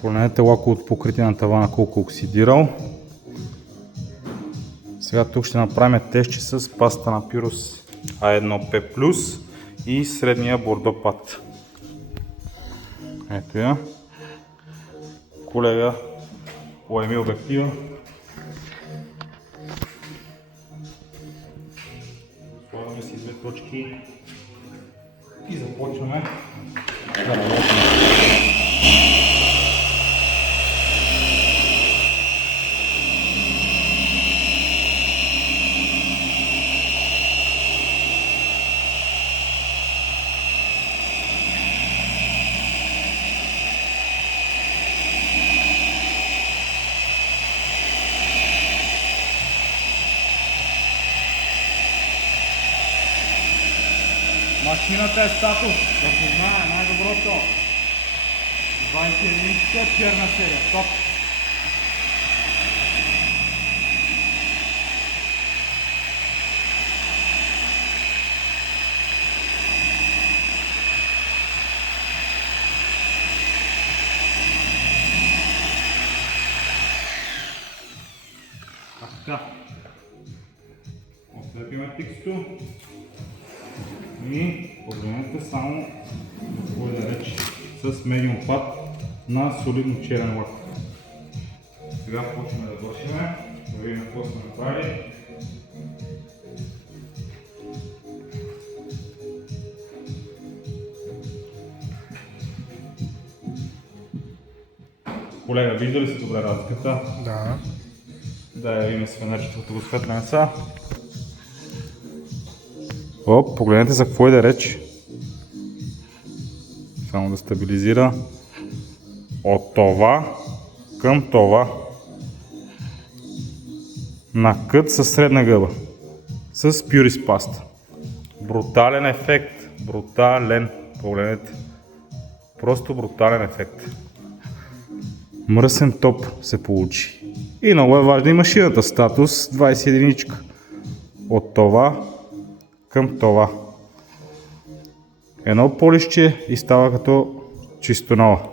Погледнете лаковото покритие на тавана колко оксидирал. Сега тук ще направим тестче с паста на Pyrus A1P+, и средния бордо пат. Ето я. Колега, поеми обектива. Слагаме си две точки и започваме да работим. Машината е статус, да познава най-доброто. 20 единици, черна серия, стоп. Така. Ослепиме тиксто. И погледнете само какво е да рече с медиум пат на солидно черен лак. Сега почваме да вършиме, да видим какво сме направили. Колега, вижда ли се добре разликата? Да. Да я видим с фенерчето го светленеца. Оп, погледнете за какво е да реч. Само да стабилизира. От това към това. На кът със средна гъба. С Pyrus паста. Брутален ефект. Брутален. Погледнете. Просто брутален ефект. Мръсен топ се получи. И много е важна и машината. Статус 21. От това към това. Едно полище и става като чисто нова.